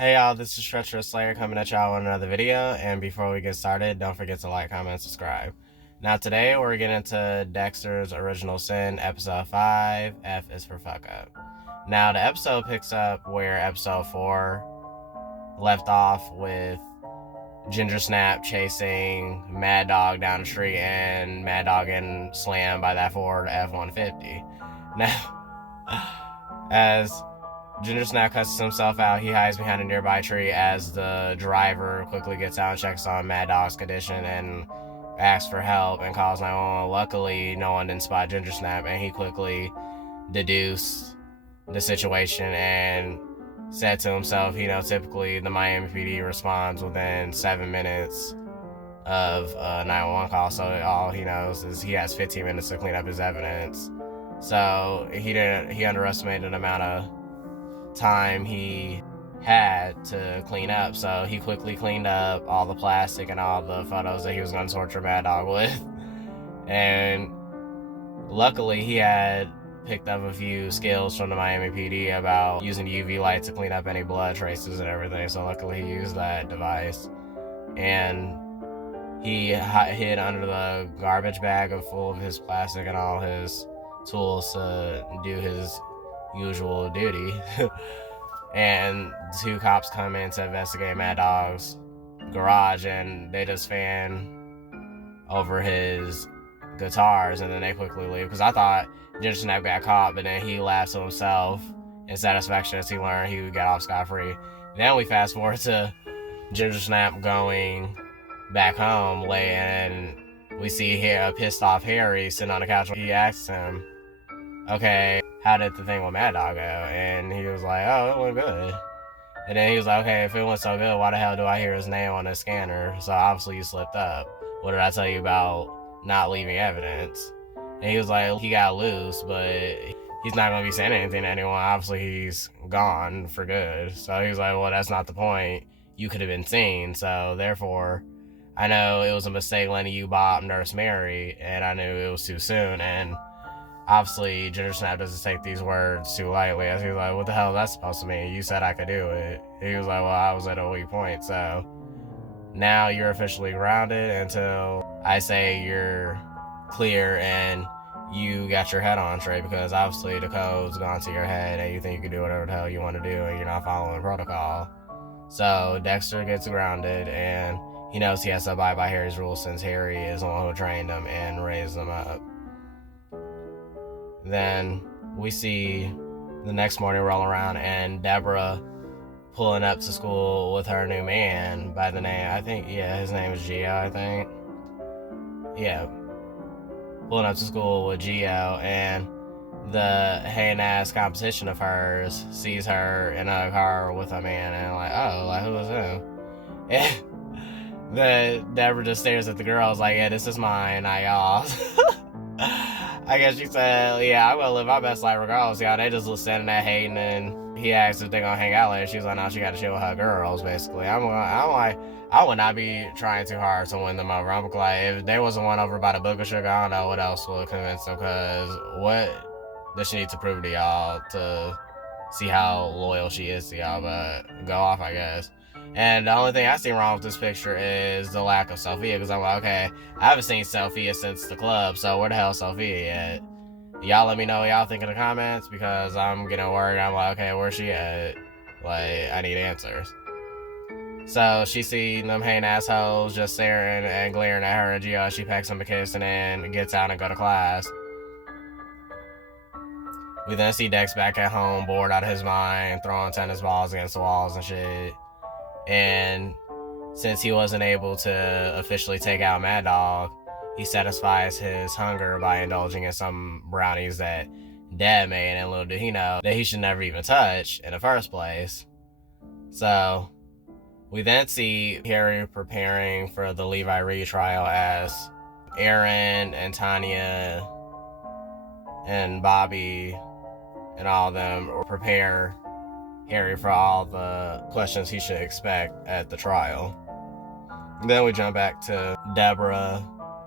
Hey y'all, this is Treacherous Slayer coming at y'all with another video, and before we get started, don't forget to like, comment, and subscribe. Now today we're getting into Dexter's Original Sin, episode 5, F is for fuck up. Now the episode picks up where episode 4 left off with Ginger Snap chasing Mad Dog down the street and Mad Dog getting slammed by that Ford F-150. Now, as Ginger Snap cusses himself out, he hides behind a nearby tree as the driver quickly gets out and checks on Mad Dog's condition and asks for help and calls 911. Luckily, no one didn't spot Ginger Snap, and he quickly deduced the situation and said to himself, typically the Miami PD responds within 7 minutes of a 911 call, so all he knows is he has 15 minutes to clean up his evidence. So he underestimated the amount of time he had to clean up, so he quickly cleaned up all the plastic and all the photos that he was going to torture Mad Dog with. And luckily he had picked up a few skills from the Miami PD about using UV light to clean up any blood traces and everything, so luckily he used that device. And he hid under the garbage bag full of his plastic and all his tools to do his usual duty. And 2 cops come in to investigate Mad Dog's garage, and they just fan over his guitars, and then they quickly leave, because I thought Ginger Snap got caught, but then he laughs to himself in satisfaction as he learned he would get off scot-free. Then we fast forward to Ginger Snap going back home late, and we see a pissed off Harry sitting on the couch. He asks him, okay, how did the thing with Mad Dog go? And he was like, oh, it went good. And then he was like, okay, if it went so good, why the hell do I hear his name on the scanner? So obviously you slipped up. What did I tell you about not leaving evidence? And he was like, he got loose, but he's not going to be saying anything to anyone. Obviously he's gone for good. So he was like, well, that's not the point. You could have been seen. So therefore, I know it was a mistake letting you bop Nurse Mary, and I knew it was too soon. And obviously, Ginger Snap doesn't take these words too lightly, as he was like, what the hell is that supposed to mean? You said I could do it. He was like, well, I was at a weak point, so now you're officially grounded until I say you're clear and you got your head on straight, because obviously the code's gone to your head and you think you can do whatever the hell you want to do and you're not following protocol. So Dexter gets grounded, and he knows he has to abide by Harry's rules since Harry is the one who trained him and raised him up. Then we see the next morning roll around, and Deborah pulling up to school with her new man by the name, his name is Gio, I think. Yeah. Pulling up to school with Gio, and the hating-ass competition of hers sees her in a car with a man, and like, oh, like, who is him? And Deborah just stares at the girls like, yeah, this is mine, not y'all's. I guess she said, yeah, I'm gonna live my best life regardless. Y'all, they just standing there hating, and he asked if they're gonna hang out later. She was like, no, she gotta chill with her girls, basically. I'm like, I would not be trying too hard to win them over. I'm like, if there wasn't one over by the book of sugar, I don't know what else would convince them, because what does she need to prove to y'all to see how loyal she is to y'all? But go off, I guess. And the only thing I see wrong with this picture is the lack of Sophia, because I'm like, okay, I haven't seen Sophia since the club, so where the hell is Sophia at? Y'all let me know what y'all think in the comments, because I'm getting worried. I'm like, okay, where's she at? Like, I need answers. So she sees them hating assholes just staring and glaring at her and Gio. She pecks him a kiss and then gets out and go to class. We then see Dex back at home, bored out of his mind, throwing tennis balls against the walls and shit. And since he wasn't able to officially take out Mad Dog, he satisfies his hunger by indulging in some brownies that Dad made, and little did he know that he should never even touch in the first place. So we then see Harry preparing for the Levi retrial as Aaron and Tanya and Bobby and all of them prepare Harry for all the questions he should expect at the trial. And then we jump back to Deborah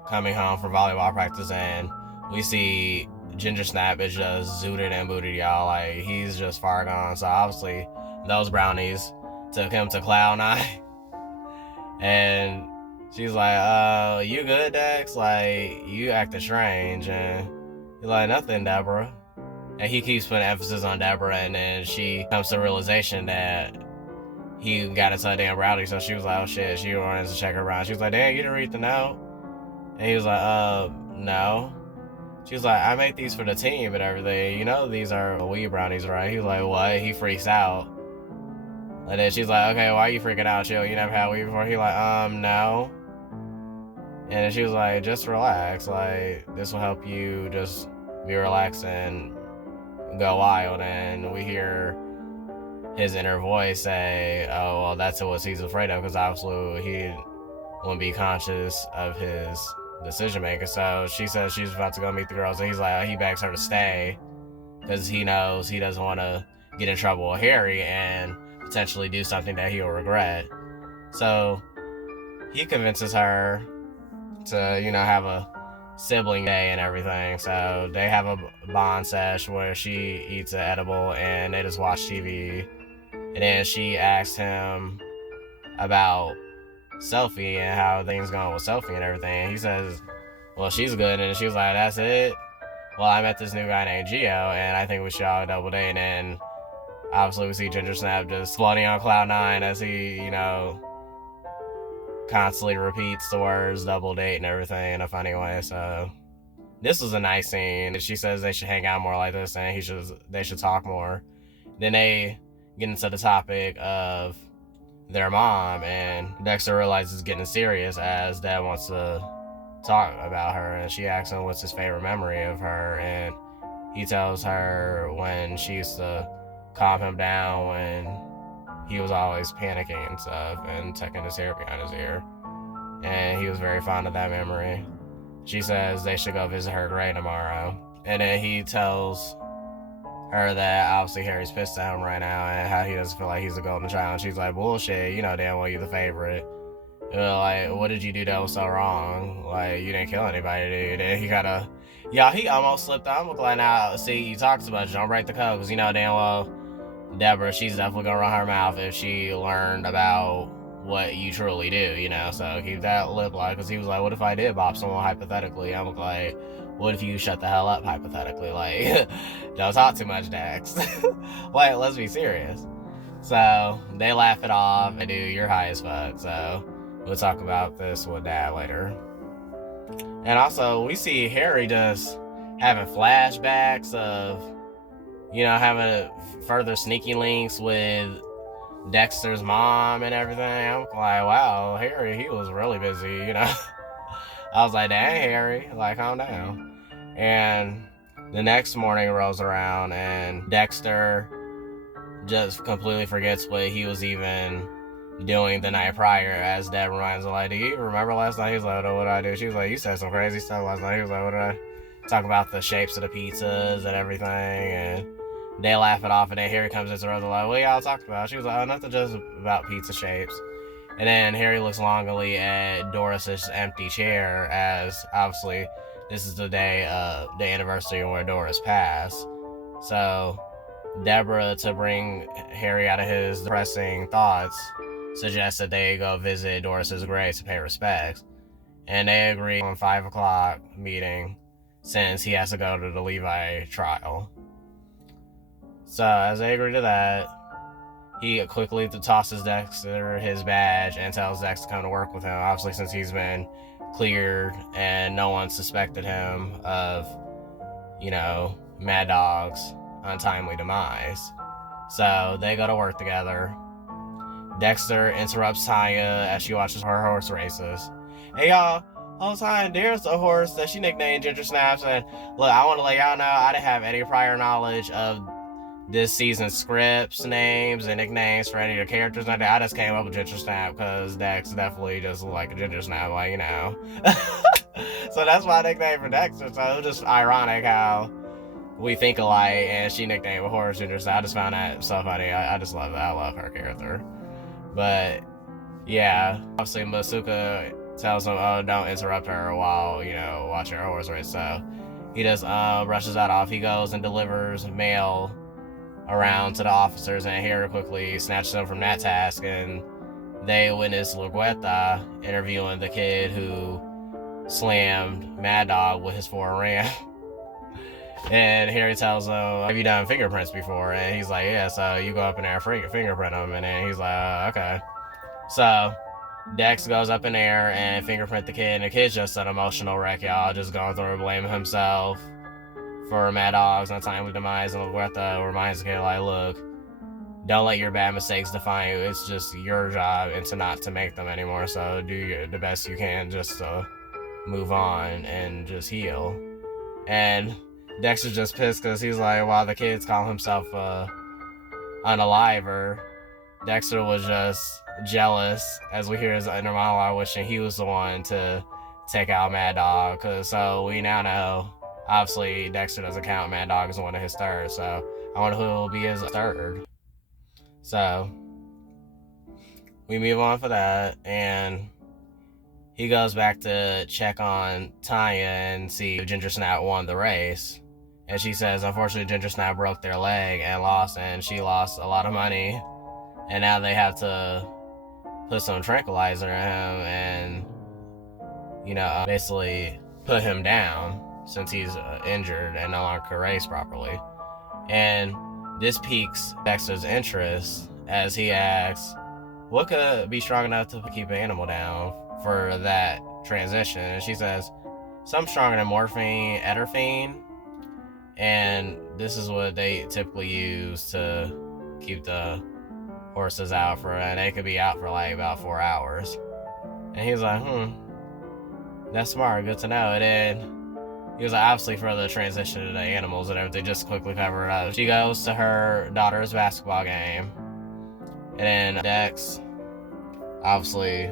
coming home from volleyball practice, and we see Ginger Snap is just zooted and booted, y'all. Like, he's just far gone. So obviously those brownies took him to Cloud 9. And she's like, you good, Dex? Like, you acting strange. And he's like, nothing, Deborah. And he keeps putting emphasis on Deborah, and then she comes to the realization that he got into a damn rowdy, so she was like, oh shit, she wanted to check her around. She was like, damn, you didn't read the note? And he was like, no. She was like, I made these for the team and everything. You know these are weed brownies, right? He was like, what? He freaks out. And then she's like, okay, why are you freaking out, chill? You never had weed before? He like, no. And then she was like, just relax. Like, this will help you just be relaxed and go wild. And we hear his inner voice say, oh, well, that's what he's afraid of, because obviously he wouldn't be conscious of his decision making. So she says she's about to go meet the girls, and he's like, he begs her to stay because he knows he doesn't want to get in trouble with Harry and potentially do something that he'll regret. So he convinces her to, you know, have a sibling day and everything. So they have a bond sesh where she eats an edible and they just watch TV. And then she asks him about Sophie and how things going with Sophie and everything. He says, well, she's good. And she was like, that's it? Well, I met this new guy named Gio, and I think we should all double date. And obviously we see Ginger Snap just floating on Cloud 9 as he, you know, constantly repeats the words double date and everything in a funny way. So this was a nice scene. She says they should hang out more like this, and they should talk more. Then they get into the topic of their mom, and Dexter realizes it's getting serious as Dad wants to talk about her, and she asks him what's his favorite memory of her, and he tells her when she used to calm him down when he was always panicking and stuff and tucking his hair behind his ear, and he was very fond of that memory. She says they should go visit her grave tomorrow, and then he tells her that obviously Harry's pissed at him right now and how he doesn't feel like he's a golden child. And she's like, bullshit, you know damn well you're the favorite. You know, like, what did you do that was so wrong? Like, you didn't kill anybody, dude. And he kinda, he almost slipped out. I'm like, now, see, you talk too much, don't break the code, because you know damn well Deborah, she's definitely gonna run her mouth if she learned about what you truly do, you know. So keep that lip locked, because he was like, what if I did bop someone hypothetically? I'm like, what if you shut the hell up hypothetically? Like, don't talk too much, Dex. Like, let's be serious. So they laugh it off and do, you're high as fuck. So we'll talk about this with Dad later. And also we see Harry just having flashbacks of, you know, having further sneaky links with Dexter's mom and everything. I'm like, wow, Harry, he was really busy, you know. I was like, dang, Harry, like, calm down. And the next morning rolls around and Dexter just completely forgets what he was even doing the night prior, as Dad reminds him, like, do you remember last night? He's like, oh, what did I do? She was like, you said some crazy stuff last night. He was like, what did I talk about? The shapes of the pizzas and everything. And they laugh it off, and then Harry comes into the room, like, what y'all talked about? She was like, oh, nothing, just about pizza shapes. And then Harry looks longingly at Doris's empty chair, as obviously this is the day of the anniversary where Doris passed. So Deborah, to bring Harry out of his depressing thoughts, suggests that they go visit Doris's grave to pay respects. And they agree on 5 o'clock meeting, since he has to go to the Levi trial. So as they agree to that, he quickly tosses Dexter his badge and tells Dexter to come to work with him, obviously since he's been cleared and no one suspected him of, you know, Mad Dog's untimely demise. So they go to work together. Dexter interrupts Tanya as she watches her horse races. Hey y'all, whole time there's a horse that she nicknamed Ginger Snaps, and look, I want to let y'all know I didn't have any prior knowledge of this season's scripts, names, and nicknames for any of the characters. I just came up with Ginger Snap because Dex definitely just looked like a Ginger Snap, like, you know. So that's my nickname for Dexter. So it was just ironic how we think alike, and she nicknamed a horse Ginger Snap. I just found that so funny. I just love that. I love her character. But yeah, obviously Masuka tells him, oh, don't interrupt her while, you know, watching her horse race. So he just brushes that off. He goes and delivers mail around to the officers, and Harry quickly snatches them from that task, and they witness Laguerta interviewing the kid who slammed Mad Dog with his Ford Ram. And Harry tells him, have you done fingerprints before? And he's like, yeah, so you go up in there and fingerprint them. And then he's like, okay. So Dex goes up in there and fingerprint the kid, and the kid's just an emotional wreck, y'all, just going through blaming himself for Mad Dog's untimely demise. And Laguerta reminds the kid, like, look, don't let your bad mistakes define you. It's just your job and not to make them anymore. So do the best you can just to move on and just heal. And Dexter's just pissed because he's like, while the kids call himself unaliver, Dexter was just jealous, as we hear his inner monologue, wishing he was the one to take out Mad Dog. So we now know, obviously, Dexter doesn't count Mad Dog as one of his thirds. So I wonder who will be his third. So we move on for that, and he goes back to check on Tanya and see if Ginger Snap won the race. And she says, unfortunately, Ginger Snap broke their leg and lost, and she lost a lot of money. And now they have to put some tranquilizer in him and, basically put him down since he's injured and no longer can race properly. And this piques Dexter's interest as he asks, what could be strong enough to keep an animal down for that transition? And she says, something stronger than morphine, etterphine. And this is what they typically use to keep the horses out for, and they could be out for like about 4 hours. And he's like, that's smart, good to know. And then he was like, obviously for the transition to the animals and everything, just quickly cover it up. She goes to her daughter's basketball game, and then Dex obviously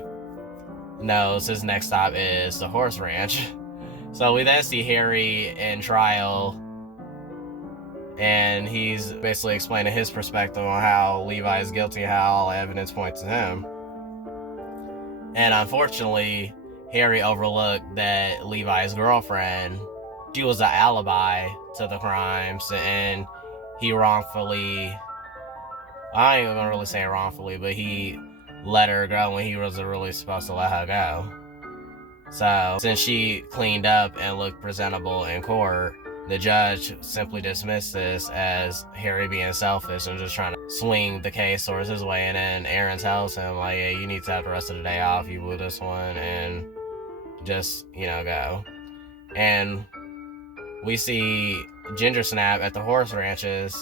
knows his next stop is the horse ranch. So we then see Harry in trial, and he's basically explaining his perspective on how Levi is guilty, how all evidence points to him. And unfortunately, Harry overlooked that Levi's girlfriend, she was an alibi to the crimes, and he wrongfully, I ain't even gonna really say wrongfully, but he let her go when he wasn't really supposed to let her go. So since she cleaned up and looked presentable in court, the judge simply dismissed this as Harry being selfish and just trying to swing the case towards his way. And then Aaron tells him, like, yeah, you need to have the rest of the day off. You blew this one, and just, go. And we see Ginger Snap at the horse ranches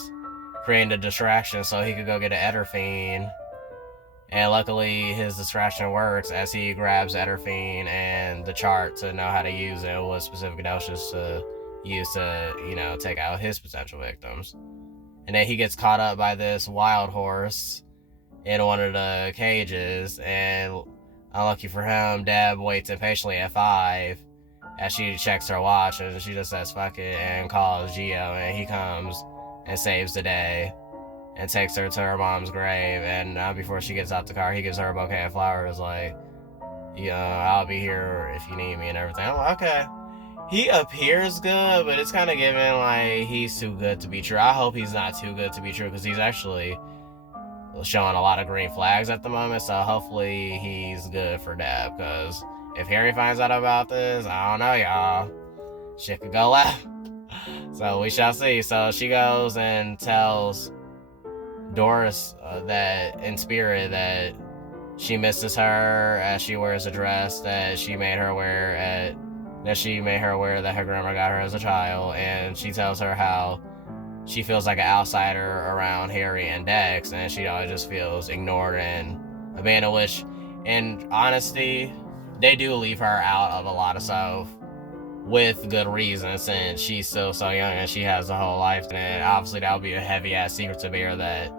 creating a distraction so he could go get an etterphine. And luckily his distraction works as he grabs etterphine and the chart to know how to use it, what specific doses to use to, take out his potential victims. And then he gets caught up by this wild horse in one of the cages, and unlucky for him, Deb waits impatiently at 5 as she checks her watch, and she just says fuck it and calls Gio, and he comes and saves the day and takes her to her mom's grave. And before she gets out the car, he gives her a bouquet of flowers, like, I'll be here if you need me and everything. I'm like, okay. He appears good, but it's kind of given like he's too good to be true. I hope he's not too good to be true, because he's actually showing a lot of green flags at the moment. So hopefully he's good for Deb, because if Harry finds out about this, I don't know, y'all. Shit could go left. So we shall see. So she goes and tells Doris that in spirit that she misses her as she wears a dress that she made her wear that her grandma got her as a child. And she tells her how she feels like an outsider around Harry and Dex, and she always just feels ignored and abandoned, which, in honesty, they do leave her out of a lot of stuff with good reason, since she's still so young and she has a whole life. And obviously that would be a heavy ass secret to bear, that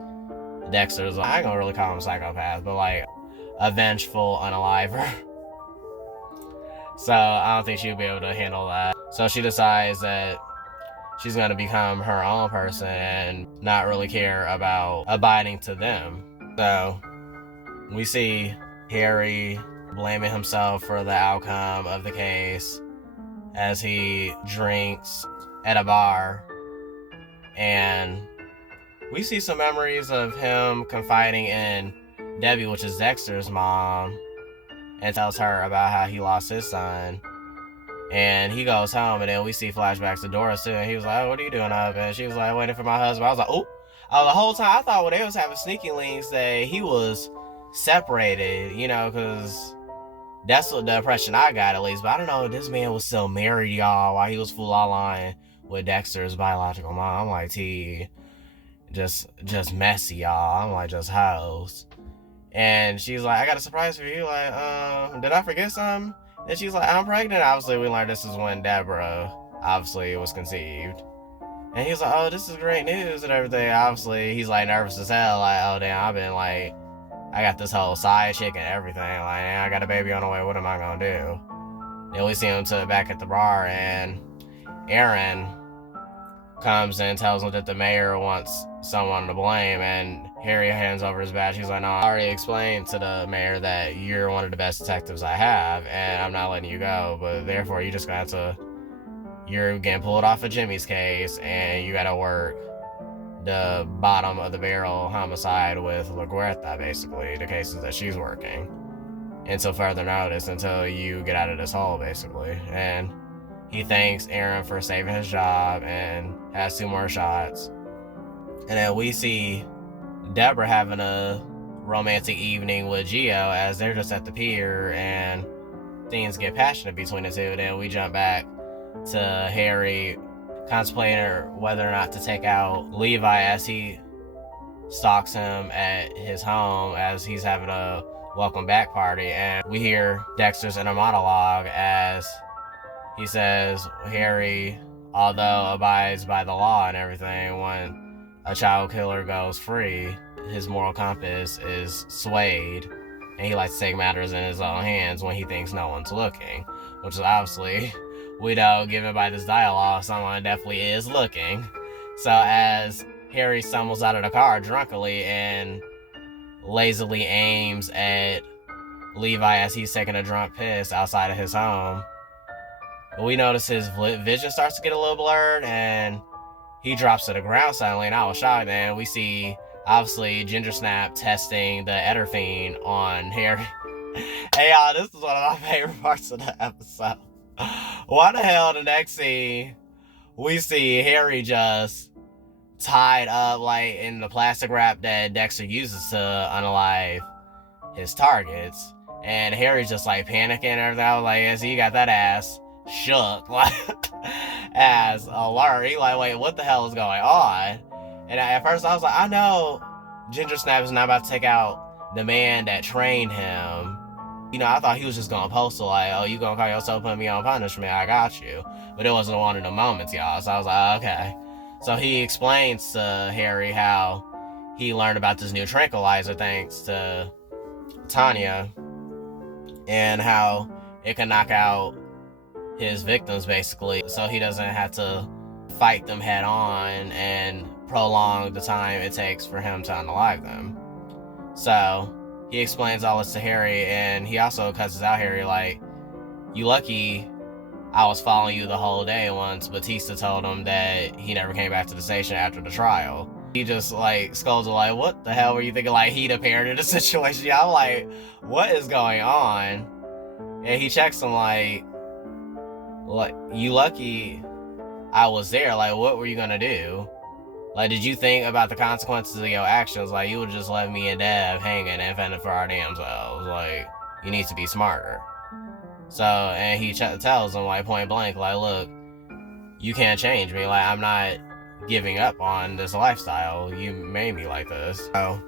Dexter's, I ain't gonna really call him a psychopath, but like a vengeful unaliver. So I don't think she would be able to handle that. So she decides that she's going to become her own person and not really care about abiding to them. So we see Harry blaming himself for the outcome of the case as he drinks at a bar, and we see some memories of him confiding in Debbie, which is Dexter's mom, and tells her about how he lost his son. And he goes home, and then we see flashbacks to Doris too. And he was like, "Oh, what are you doing up?" And she was like, "Waiting for my husband." I was like, "Oh!" The whole time I thought when they was having sneaky links that he was separated, because that's what the impression I got at least. But I don't know, this man was still married, y'all, while he was full online with Dexter's biological mom. I'm like, just messy, y'all. I'm like, just hoes. And she's like, "I got a surprise for you." Like, did I forget something? And she's like, "I'm pregnant." Obviously, we learned this is when Deborah obviously was conceived. And he's like, "Oh, this is great news," and everything. Obviously, he's like nervous as hell. Like, "Oh, damn, I've been like, I got this whole side chick and everything. Like, I got a baby on the way. What am I gonna do?" Then we see him back at the bar, and Aaron comes and tells him that the mayor wants someone to blame, and Harry hands over his badge. He's like, "No, I already explained to the mayor that you're one of the best detectives I have, and I'm not letting you go, but therefore you just got to, you're getting pulled off of Jimmy's case, and you gotta work the bottom of the barrel homicide with LaGuerta, basically, the cases that she's working, until further notice, until you get out of this hole, basically." And he thanks Aaron for saving his job and has 2 more shots. And then we see Deborah having a romantic evening with Gio as they're just at the pier, and things get passionate between the two. Then we jump back to Harry contemplating whether or not to take out Levi as he stalks him at his home as he's having a welcome back party. And we hear Dexter's inner monologue as he says Harry, although abides by the law and everything, when a child killer goes free, his moral compass is swayed, and he likes to take matters in his own hands when he thinks no one's looking, which is obviously, we know, given by this dialogue, someone definitely is looking. So as Harry stumbles out of the car drunkenly and lazily aims at Levi as he's taking a drunk piss outside of his home, we notice his vision starts to get a little blurred, and he drops to the ground suddenly, and I was shocked. And we see, obviously, Ginger Snap testing the Ederphine on Harry. Hey, y'all, this is one of my favorite parts of the episode. Why the hell, the next scene, we see Harry just tied up, like, in the plastic wrap that Dexter uses to unalive his targets. And Harry's just, like, panicking and everything. I was like, "Yeah, so you got that ass shook," like, as alert. He like, "Wait, what the hell is going on?" And at first I was like, I know Ginger Snap is not about to take out the man that trained him. I thought he was just gonna post it like, "Oh, you gonna call yourself putting me on punishment? I got you." But it wasn't one of the moments, y'all. So I was like, okay. So he explains to Harry how he learned about this new tranquilizer thanks to Tanya, and how it can knock out his victims, basically, so he doesn't have to fight them head on and prolong the time it takes for him to unalive them. So he explains all this to Harry, and he also cusses out Harry like, "You lucky I was following you the whole day," once Batista told him that he never came back to the station after the trial. He just like scolds him like, "What the hell were you thinking?" Like, he'd appeared in the situation. Yeah, I'm like, what is going on? And he checks him like, "You lucky I was there. Like, what were you gonna do? Like, did you think about the consequences of your actions? Like, you would just let me and Deb hanging and fending for our damn selves. Like, you need to be smarter." So, and he tells him, like, point blank, like, "Look, you can't change me. Like, I'm not giving up on this lifestyle. You made me like this." So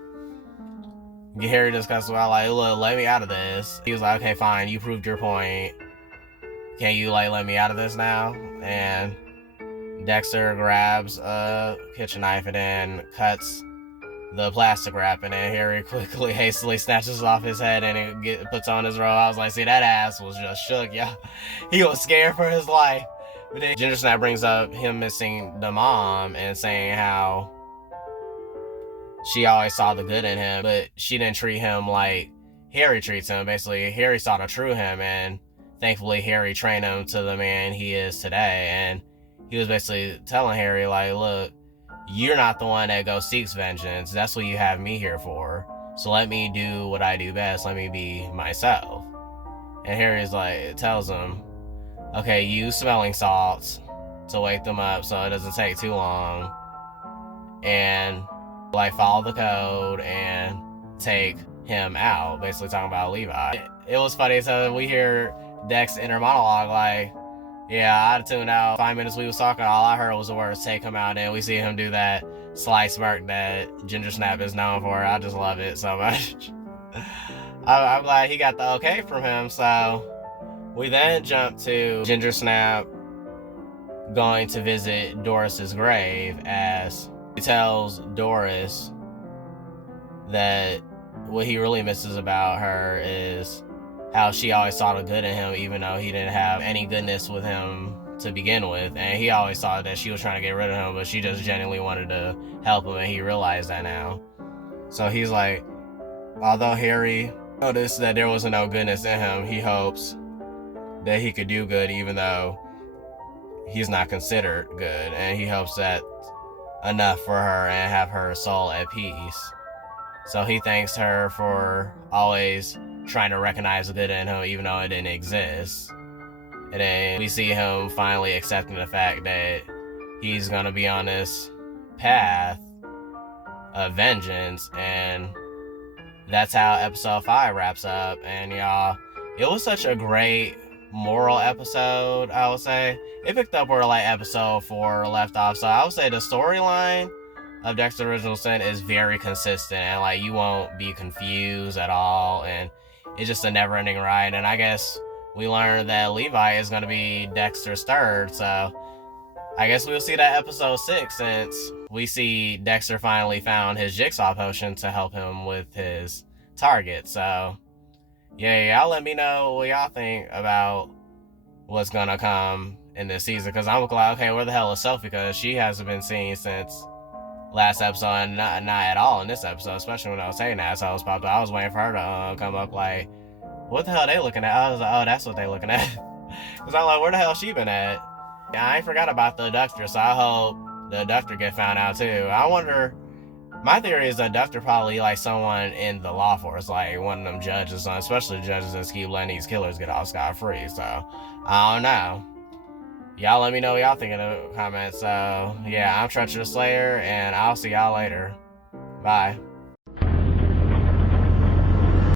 Harry discusses about, like, "Look, let me out of this." He was like, "Okay, fine. You proved your point. Can you, like, let me out of this now?" And Dexter grabs a kitchen knife and then cuts the plastic wrap, and then Harry quickly, hastily snatches it off his head and puts on his robe. I was like, see, that ass was just shook, yeah. He was scared for his life. But then Ginger Snap brings up him missing the mom and saying how she always saw the good in him, but she didn't treat him like Harry treats him. Basically, Harry saw the true him, and thankfully Harry trained him to the man he is today. And he was basically telling Harry, like, "Look, you're not the one that goes seeks vengeance. That's what you have me here for. So let me do what I do best. Let me be myself. And Harry's like, tells him, okay, use smelling salts to wake them up so it doesn't take too long. And like follow the code and take him out. Basically talking about Levi. It was funny, so we hear Dex inner monologue like, yeah, I tuned out 5 minutes we was talking, all I heard was the words take him out, and we see him do that sly smirk that Ginger Snap is known for. I just love it so much. I'm glad he got the okay from him. So we then jump to Ginger Snap going to visit Doris's grave, as he tells Doris that what he really misses about her is how she always saw the good in him, even though he didn't have any goodness with him to begin with. And he always thought that she was trying to get rid of him, but she just genuinely wanted to help him, and he realized that now. So he's like, although Harry noticed that there was no goodness in him, he hopes that he could do good even though he's not considered good, and he hopes that enough for her and have her soul at peace. So he thanks her for always trying to recognize the good in him even though it didn't exist. And then we see him finally accepting the fact that he's gonna be on this path of vengeance, and that's how episode 5 wraps up. And y'all, it was such a great moral episode, I would say. It picked up where like episode 4 left off, so I would say the storyline of Dexter Original Sin is very consistent, and like you won't be confused at all, and it's just a never-ending ride. And I guess we learned that Levi is going to be Dexter's third, so I guess we'll see that episode 6, since we see Dexter finally found his jigsaw potion to help him with his target. So yeah, y'all let me know what y'all think about what's gonna come in this season, because I'm like, okay, where the hell is Sophie, because she hasn't been seen since last episode, and not at all in this episode, especially when I was saying that. So popped up. I was waiting for her to come up like, what the hell are they looking at? I was like, oh, that's what they looking at. Because I'm like, where the hell she been at? I ain't forgot about the abductor, so I hope the abductor get found out too. I wonder, my theory is the abductor probably like someone in the law force, like one of them judges, especially the judges that keep letting these killers get off scot-free. So I don't know. Y'all let me know what y'all think in the comments. So yeah, I'm Treacherous Slayer, and I'll see y'all later. Bye.